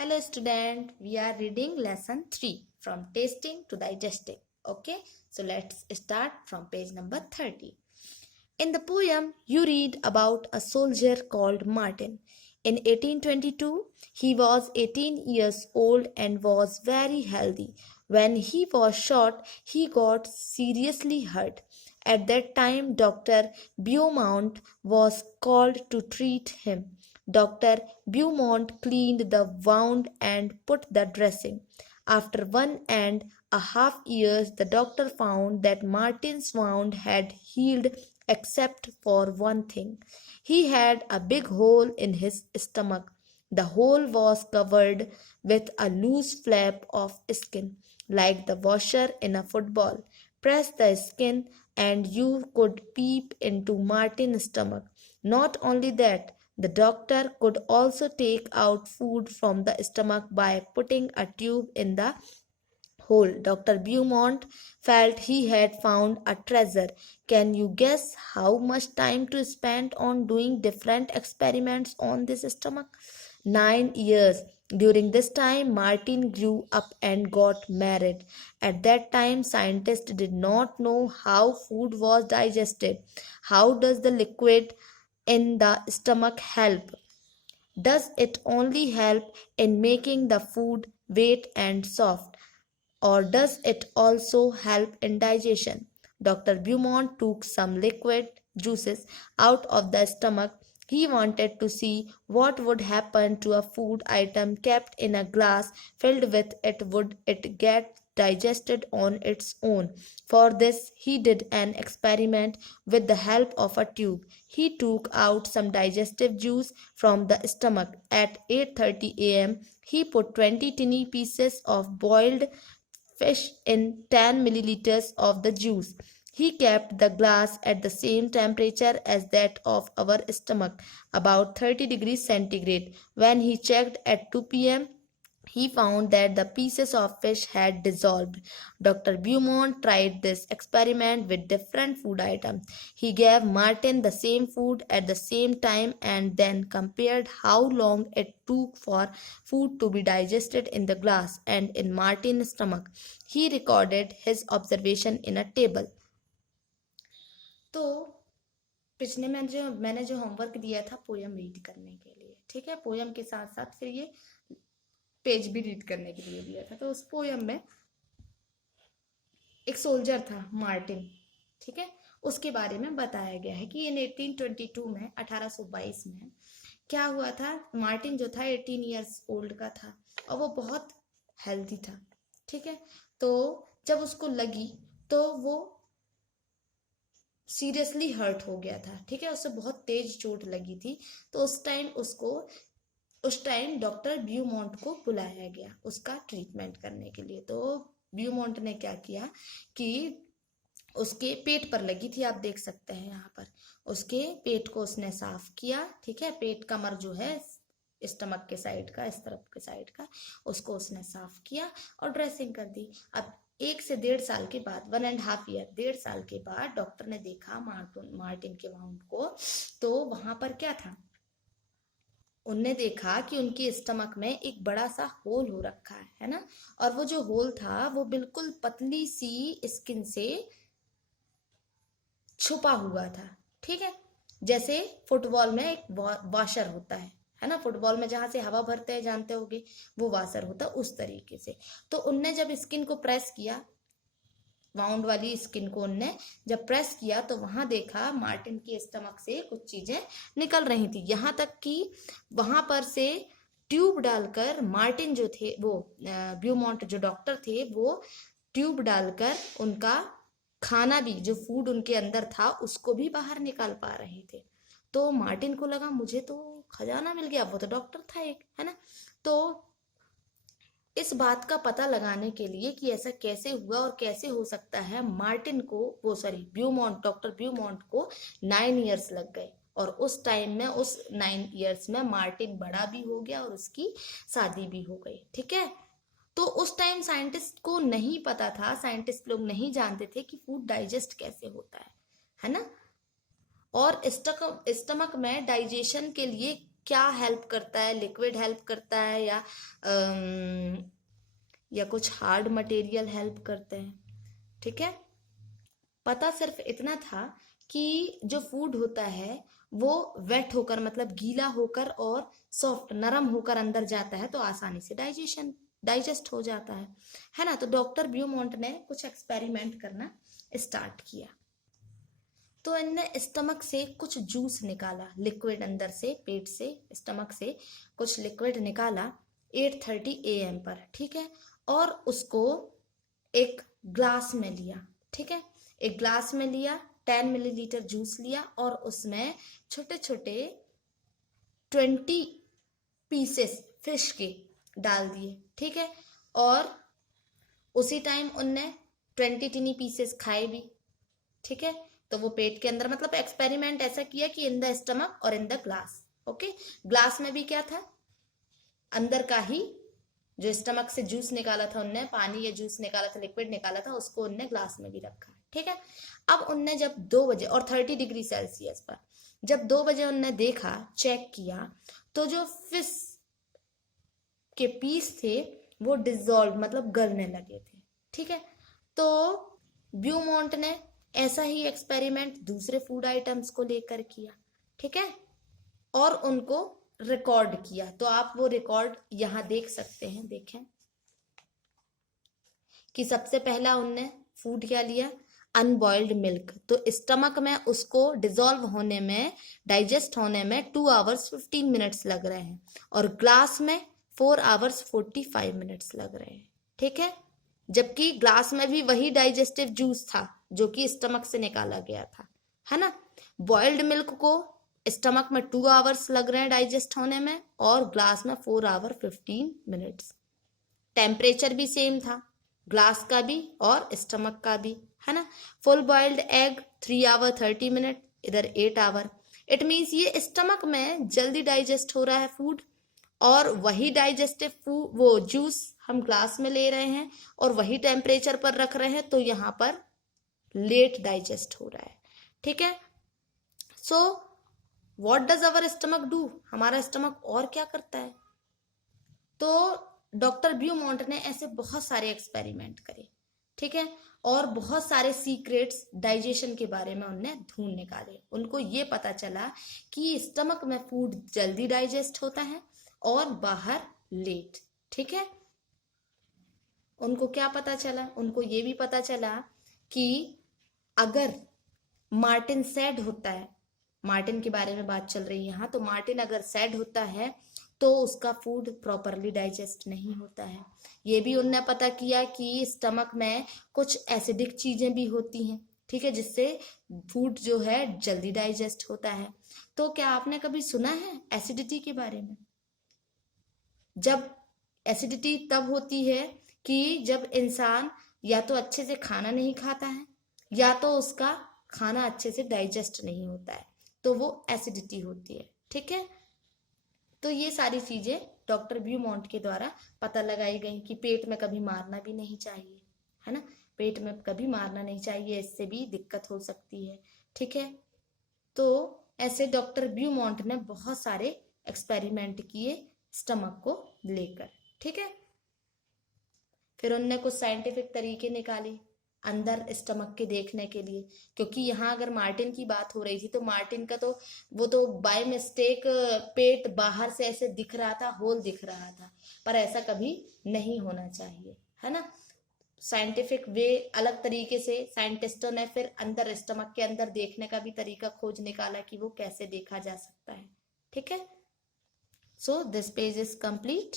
Hello student, we are reading lesson 3 from tasting to digesting. Okay, so let's start from page number 30. In the poem, you read about a soldier called Martin. In 1822, he was 18 years old and was very healthy. When he was shot, he got seriously hurt. At that time, Dr. Beaumont was called to treat him. Dr. Beaumont cleaned the wound and put the dressing. After 1.5 years, the doctor found that Martin's wound had healed except for one thing. He had a big hole in his stomach. The hole was covered with a loose flap of skin, like the washer in a football. Press the skin, and you could peep into Martin's stomach. Not only that, the doctor could also take out food from the stomach by putting a tube in the hole. Dr. Beaumont felt he had found a treasure. Can you guess how much time to spend on doing different experiments on this stomach? 9 years. During this time, Martin grew up and got married. At that time, scientists did not know how food was digested. How does the liquid in the stomach help? Does it only help in making the food wet and soft, or does it also help in digestion? Dr. Beaumont took some liquid juices out of the stomach. He wanted to see what would happen to a food item kept in a glass filled with it. Would it get digested on its own? For this, he did an experiment with the help of a tube. He took out some digestive juice from the stomach. At 8:30 a.m., he put 20 tiny pieces of boiled fish in 10 milliliters of the juice. He kept the glass at the same temperature as that of our stomach, about 30 degrees centigrade. When he checked at 2 p.m., he found that the pieces of fish had dissolved. Dr. Beaumont tried this experiment with different food items. He gave Martin the same food at the same time and then compared how long it took for food to be digested in the glass and in Martin's stomach. He recorded his observation in a table. तो पिछले में मैंने जो homework दिया था poem read करने के लिए, ठीक है, पोयम के साथ साथ फिर ये पेज भी रीड करने के लिए दिया था। तो उस पोयम में एक सोल्जर था मार्टिन, ठीक है, उसके बारे में बताया गया है कि इन 1822 में 1822 में क्या हुआ था। मार्टिन जो था 18 ईयर्स ओल्ड का था और वो बहुत हेल्दी था, ठीक है। तो जब उसको लगी तो वो सीरियसली हर्ट हो गया था, ठीक है, उसे बहुत तेज चोट लगी थी। तो उस टाइम डॉक्टर ब्यूमॉन्ट को बुलाया गया उसका ट्रीटमेंट करने के लिए। तो ब्यूमॉन्ट ने क्या किया कि उसके पेट पर लगी थी, आप देख सकते हैं यहाँ पर, उसके पेट को उसने साफ किया, ठीक है, पेट कमर जो है स्टमक के साइड का, इस तरफ के साइड का, उसको उसने साफ किया और ड्रेसिंग कर दी। अब 1 से 1.5 साल के बाद, 1.5 ईयर, 1.5 साल के बाद डॉक्टर ने देखा मार्टिन के वाउंड को, तो वहां पर क्या था, उनने देखा कि उनके स्टमक में एक बड़ा सा होल हो रखा है ना, और वो जो होल था वो बिल्कुल पतली सी स्किन से छुपा हुआ था, ठीक है, जैसे फुटबॉल में एक वॉशर होता है ना, फुटबॉल में जहां से हवा भरते हैं, जानते होगे, वो वॉशर होता है उस तरीके से। तो उनने जब स्किन को प्रेस किया, वाउंड वाली स्किन को उनने जब प्रेस किया, तो वहां देखा मार्टिन के स्टमक से कुछ चीजें निकल रही थी, यहां तक कि वहां पर से ट्यूब डालकर मार्टिन जो थे, वो ब्यूमॉन्ट जो डॉक्टर थे, वो ट्यूब डालकर उनका खाना भी, जो फूड उनके अंदर था, उसको भी बाहर निकाल पा रहे थे। तो मार्टिन को लगा मुझे तो खजाना मिल गया, वो तो डॉक्टर था एक, है ना। तो इस बात का पता लगाने के लिए कि ऐसा कैसे हुआ और कैसे हो सकता है, मार्टिन को, वो सॉरी ब्यूमॉन्ट, डॉक्टर ब्यूमॉन्ट को 9 ईयर्स लग गए, और उस टाइम में, उस 9 ईयर्स में मार्टिन बड़ा भी हो गया और उसकी शादी भी हो गई, ठीक है। तो उस टाइम साइंटिस्ट को नहीं पता था, साइंटिस्ट लोग नहीं जानते थे कि फूड डाइजेस्ट कैसे होता है ना। और स्टमक में डाइजेशन के लिए क्या हेल्प करता है, लिक्विड हेल्प करता है या कुछ हार्ड मटेरियल हेल्प करते हैं। ठीक है, पता सिर्फ इतना था कि जो फूड होता है वो वेट होकर मतलब गीला होकर और सॉफ्ट नरम होकर अंदर जाता है तो आसानी से डाइजेस्ट हो जाता है ना। तो डॉक्टर ब्यूमॉन्ट ने कुछ एक्सपेरिमेंट करना स्टार्ट किया। तो इनने स्टमक से कुछ जूस निकाला, लिक्विड अंदर से, पेट से, स्टमक से कुछ लिक्विड निकाला 8:30 AM पर। ठीक है, और उसको एक ग्लास में लिया। ठीक है, एक ग्लास में लिया, 10 मिलीलीटर जूस लिया और उसमें छोटे छोटे 20 पीसेस फिश के डाल दिए। ठीक है, और उसी टाइम उनने 20 टिनी पीसेस खाए भी। ठीक है, तो वो पेट के अंदर मतलब एक्सपेरिमेंट ऐसा किया कि इन द स्टमक और in the glass. Okay, glass में भी क्या था, अंदर का ही जो स्टमक से जूस निकाला था उनने, पानी या जूस निकाला था, लिक्विड निकाला था, उसको उनने ग्लास में भी रखा। ठीक है, अब उनने जब 2 बजे और 30 डिग्री सेल्सियस पर जब 2 बजे उनने देखा, चेक किया, तो जो फिश के पीस थे वो डिजोल्व मतलब गलने लगे थे। ठीक है, तो ब्यूमॉन्ट ने ऐसा ही एक्सपेरिमेंट दूसरे फूड आइटम्स को लेकर किया। ठीक है, और उनको रिकॉर्ड किया। तो आप वो रिकॉर्ड यहां देख सकते हैं। देखें कि सबसे पहला उनने फूड क्या लिया, अनबॉइल्ड मिल्क। तो स्टमक में उसको डिजोल्व होने में, डाइजेस्ट होने में 2 आवर्स 15 मिनट्स लग रहे हैं और ग्लास में 4 आवर्स 45 मिनट्स लग रहे हैं। ठीक है, जबकि ग्लास में भी वही डाइजेस्टिव जूस था जो कि स्टमक से निकाला गया था, है ना। बॉइल्ड मिल्क को स्टमक में 2 आवर्स लग रहे हैं डाइजेस्ट होने में और ग्लास में 4 आवर 15 मिनट्स। टेम्परेचर भी सेम था, ग्लास का भी और स्टमक का भी, है ना। Full boiled egg 3 hour 30 minute, इधर 8 आवर। इट मीन्स ये स्टमक में जल्दी डाइजेस्ट हो रहा है फूड और वही डाइजेस्टिव फूड वो जूस हम ग्लास में ले रहे हैं और वही टेम्परेचर पर रख रहे हैं तो यहाँ पर लेट डाइजेस्ट हो रहा है। ठीक है, so what does our stomach do, हमारा स्टमक और क्या करता है। तो डॉक्टर ब्यूमॉन्ट ने ऐसे बहुत सारे एक्सपेरिमेंट करे। ठीक है, और बहुत सारे सीक्रेट्स डाइजेशन के बारे में उनने ढूंढ निकाले। उनको ये पता चला कि स्टमक में फूड जल्दी डाइजेस्ट होता है और बाहर लेट। ठीक है, उनको क्या पता चला, उनको ये भी पता चला कि अगर मार्टिन सैड होता है, मार्टिन के बारे में बात चल रही है यहाँ, तो मार्टिन अगर सैड होता है तो उसका फूड प्रॉपरली डाइजेस्ट नहीं होता है। ये भी उनने पता किया कि स्टमक में कुछ एसिडिक चीजें भी होती हैं। ठीक है, जिससे फूड जो है जल्दी डाइजेस्ट होता है। तो क्या आपने कभी सुना है एसिडिटी के बारे में? जब एसिडिटी तब होती है कि जब इंसान या तो अच्छे से खाना नहीं खाता है या तो उसका खाना अच्छे से डाइजेस्ट नहीं होता है, तो वो एसिडिटी होती है। ठीक है, तो ये सारी चीजें डॉक्टर ब्यूमॉन्ट के द्वारा पता लगाई गई कि पेट में कभी मारना भी नहीं चाहिए, है ना। पेट में कभी मारना नहीं चाहिए, इससे भी दिक्कत हो सकती है। ठीक है, तो ऐसे डॉक्टर ब्यूमॉन्ट ने बहुत सारे एक्सपेरिमेंट किए स्टमक को लेकर। ठीक है, फिर उनने कुछ साइंटिफिक तरीके निकाले अंदर स्टमक के देखने के लिए, क्योंकि यहाँ अगर मार्टिन की बात हो रही थी तो मार्टिन का तो वो तो बाय मिस्टेक पेट बाहर से ऐसे दिख रहा था, होल दिख रहा था, पर ऐसा कभी नहीं होना चाहिए, है ना। साइंटिफिक वे अलग तरीके से साइंटिस्टों ने फिर अंदर स्टमक के अंदर देखने का भी तरीका खोज निकाला कि वो कैसे देखा जा सकता है। ठीक है, so this page is complete.